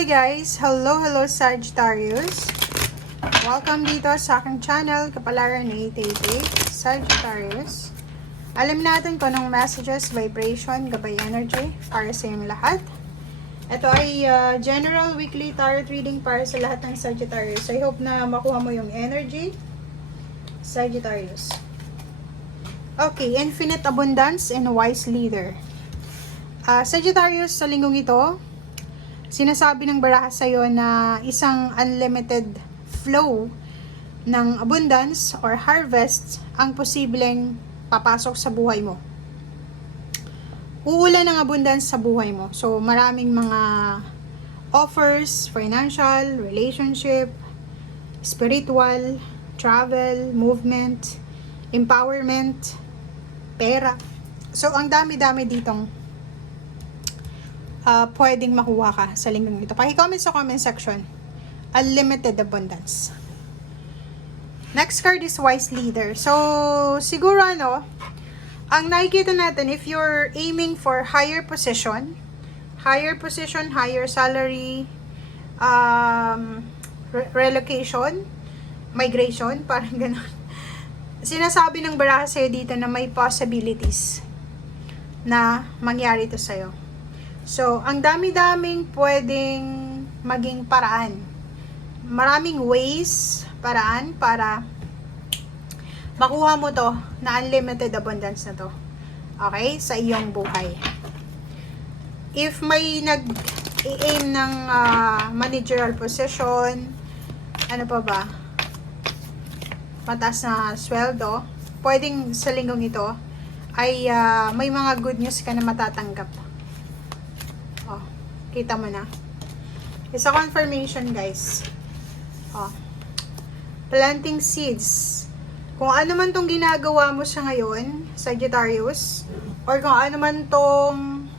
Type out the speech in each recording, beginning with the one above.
Hello guys! Hello Sagittarius! Welcome dito sa aking channel, Kapalaran 888, Sagittarius. Alam natin kung anong messages, vibration, gabay energy para sa iyong lahat. Ito ay general weekly tarot reading para sa lahat ng Sagittarius. I hope na makuha mo yung energy, Sagittarius. Okay, infinite abundance and wise leader. Sagittarius, sa linggong ito, sinasabi ng baraha sa'yo na isang unlimited flow ng abundance or harvest ang posibleng papasok sa buhay mo. Uulan ng abundance sa buhay mo. So, maraming mga offers, financial, relationship, spiritual, travel, movement, empowerment, pera. So, ang dami-dami ditong pwedeng makuha ka sa linggong ito. Paki-comment sa comment section. Unlimited abundance. Next card is wise leader. So, siguro ang nakikita natin, if you're aiming for higher position, higher salary, relocation, migration, parang gano'n. Sinasabi ng baraha sa'yo dito na may possibilities na mangyari ito sa'yo. So, ang dami-daming pwedeng maging paraan. Maraming ways, paraan para makuha mo to na unlimited abundance na to. Okay? Sa iyong buhay. If may nag-aim ng managerial position, ano pa ba? Mataas na sweldo, pwedeng sa linggong ito ay may mga good news ka na matatanggap. Kita mo na. It's a confirmation, guys. Planting seeds. Kung ano man tong ginagawa mo sa ngayon, Sagittarius, or kung ano man tong,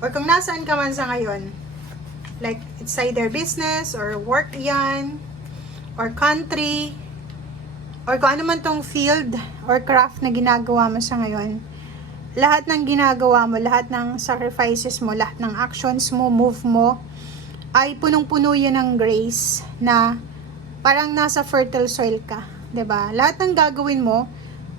or kung nasaan ka man sa ngayon, like, it's either business, or work yan, or country, or kung ano man tong field, or craft na ginagawa mo sa ngayon, lahat ng ginagawa mo, lahat ng sacrifices mo, lahat ng actions mo, move mo, ay punong-puno yan ng grace na parang nasa fertile soil ka. 'Di ba? Lahat ng gagawin mo,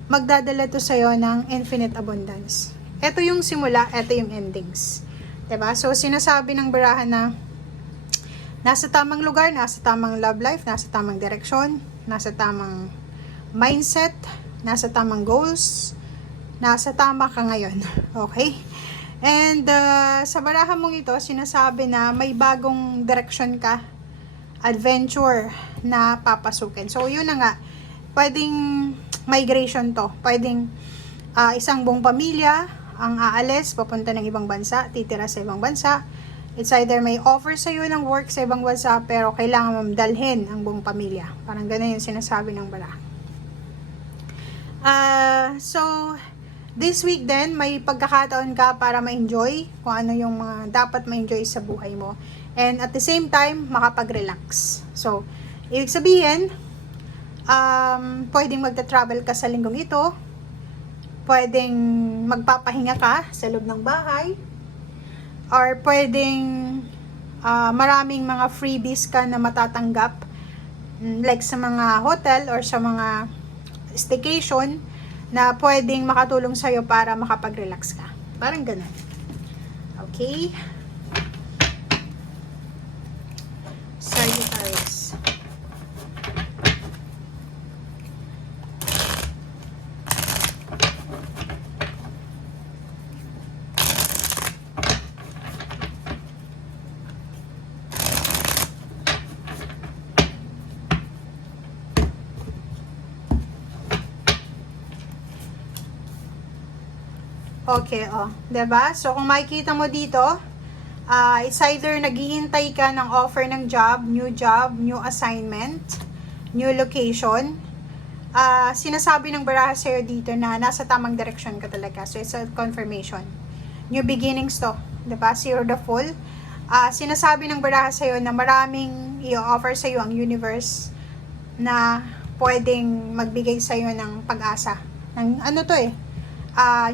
magdadala to sa'yo ng infinite abundance. Ito yung simula, ito yung endings. 'Di ba? So, sinasabi ng baraha na nasa tamang lugar, nasa tamang love life, nasa tamang direksyon, nasa tamang mindset, nasa tamang goals, nasa tama ka ngayon. Okay? And sa baraha mong ito, sinasabi na may bagong direction ka, adventure na papasukin. So, yun na nga. Pwedeng migration to. Pwedeng isang buong pamilya ang aalis, papunta ng ibang bansa, titira sa ibang bansa. It's either may offer sa iyo ng work sa ibang bansa, pero kailangan mong dalhin ang buong pamilya. Parang ganun yung sinasabi ng baraha. So, this week din, may pagkakataon ka para ma-enjoy kung ano yung mga dapat ma-enjoy sa buhay mo. And at the same time, makapag-relax. So, ibig sabihin, pwedeng magta-travel ka sa linggong ito. Pwedeng magpapahinga ka sa loob ng bahay. Or pwedeng maraming mga freebies ka na matatanggap. Like sa mga hotel or sa mga staycation na pwedeng makatulong sa'yo para makapag-relax ka. Parang ganun. Okay? Sagittarius. Okay, diba? So, kung makikita mo dito, it's either naghihintay ka ng offer ng job, new assignment, new location. Sinasabi ng baraha sa'yo dito na nasa tamang direction ka talaga. So, it's a confirmation. New beginnings to. Diba? Zero the full. Sinasabi ng baraha sa'yo na maraming i-offer sa'yo ang universe na pwedeng magbigay sa'yo ng pag-asa.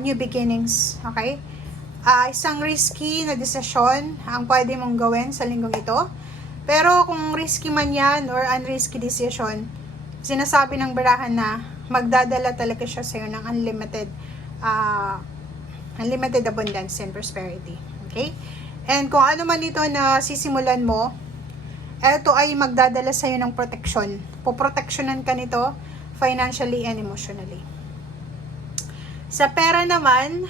New beginnings, okay? Isang risky na desisyon ang pwede mong gawin sa linggong ito. Pero kung risky man yan or unrisky decision, sinasabi ng barahan na magdadala talaga siya sa'yo ng unlimited abundance and prosperity. Okay? And kung ano man ito na sisimulan mo, ito ay magdadala sa'yo ng protection. Poproteksyonan ka nito financially and emotionally. Sa pera naman,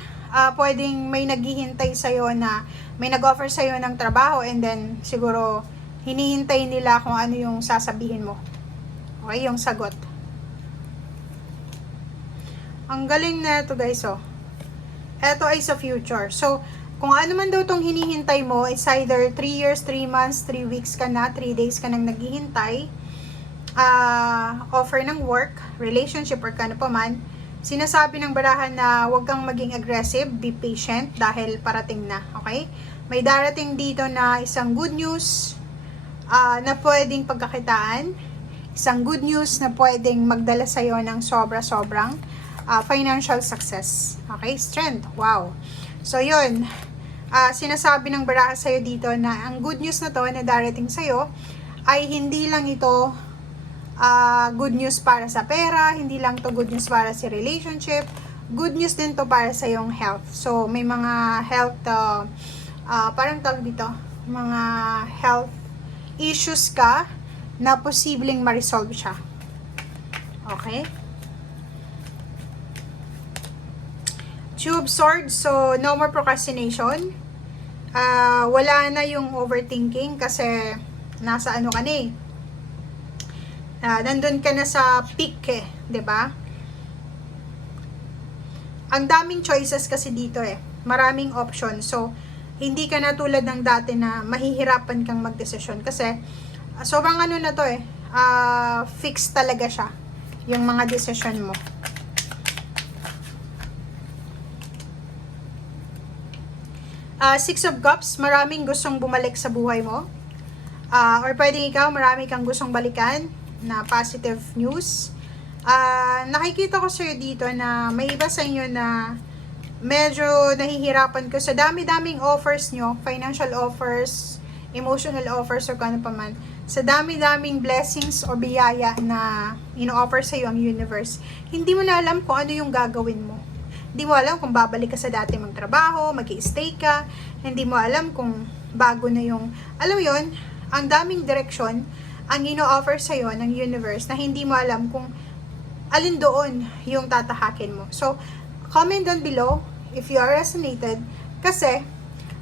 pwedeng may naghihintay sa'yo na may nag-offer sa'yo ng trabaho and then siguro hinihintay nila kung ano yung sasabihin mo. Okay, yung sagot. Ang galing na ito guys, oh. Ito ay sa future. So, kung ano man daw itong hinihintay mo, it's either 3 years, 3 months, 3 weeks ka na, 3 days ka nang naghihintay, offer ng work, relationship, or kano pa man, sinasabi ng barahan na huwag kang maging aggressive, be patient, dahil parating na, okay? May darating dito na isang good news, na pwedeng pagkakitaan, isang good news na pwedeng magdala sa'yo ng sobra-sobrang financial success. Okay? Strength. Wow. So, yun. Sinasabi ng baraha sa'yo dito na ang good news na to na darating sa'yo ay hindi lang ito good news para sa pera, hindi lang to good news para sa relationship, good news din to para sa iyong health. So, may mga health, parang tawag dito, mga health issues ka na posibleng ma-resolve siya. Okay? Two of Swords, so no more procrastination. Wala na yung overthinking kasi nasa ano ka na eh. Nandun ka na sa peak eh, 'di ba? Ang daming choices kasi dito eh. Maraming options. So, hindi ka na tulad ng dati na mahihirapan kang magdesisyon kasi sobrang ano na to eh. Fixed talaga siya yung mga decision mo. Six of Cups, maraming gustong bumalik sa buhay mo. Or pwedeng ikaw, marami kang gustong balikan na positive news. Nakikita ko sa'yo dito na may iba sa inyo na medyo nahihirapan ko sa dami-daming offers nyo, financial offers, emotional offers, or kano pa man. Sa dami-daming blessings o biyaya na ino-offer sa'yo ang universe, hindi mo na alam kung ano yung gagawin mo. Hindi mo alam kung babalik ka sa dati mong trabaho, mag-i-stay ka, hindi mo alam kung bago na yung, alam mo yun, ang daming direksyon ang ino-offer sa'yo ng universe na hindi mo alam kung alin doon yung tatahakin mo. So, comment down below if you are resonated kasi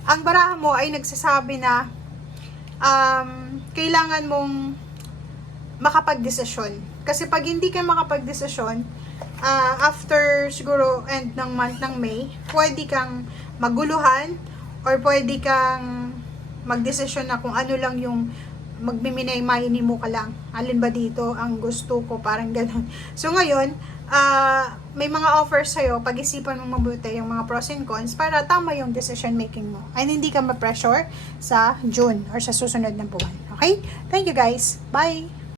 ang baraha mo ay nagsasabi na kailangan mong makapag-desisyon. Kasi pag hindi ka makapag-desisyon, after siguro end ng month ng May, pwede kang maguluhan or pwede kang magdesisyon na kung ano lang yung magmiminay-mayini mo ka lang. Alin ba dito ang gusto ko? Parang ganun. So ngayon, may mga offers sa'yo, pag-isipan mong mabuti yung mga pros and cons para tama yung decision making mo. And hindi ka ma-pressure sa June or sa susunod na buwan. Okay? Thank you guys. Bye!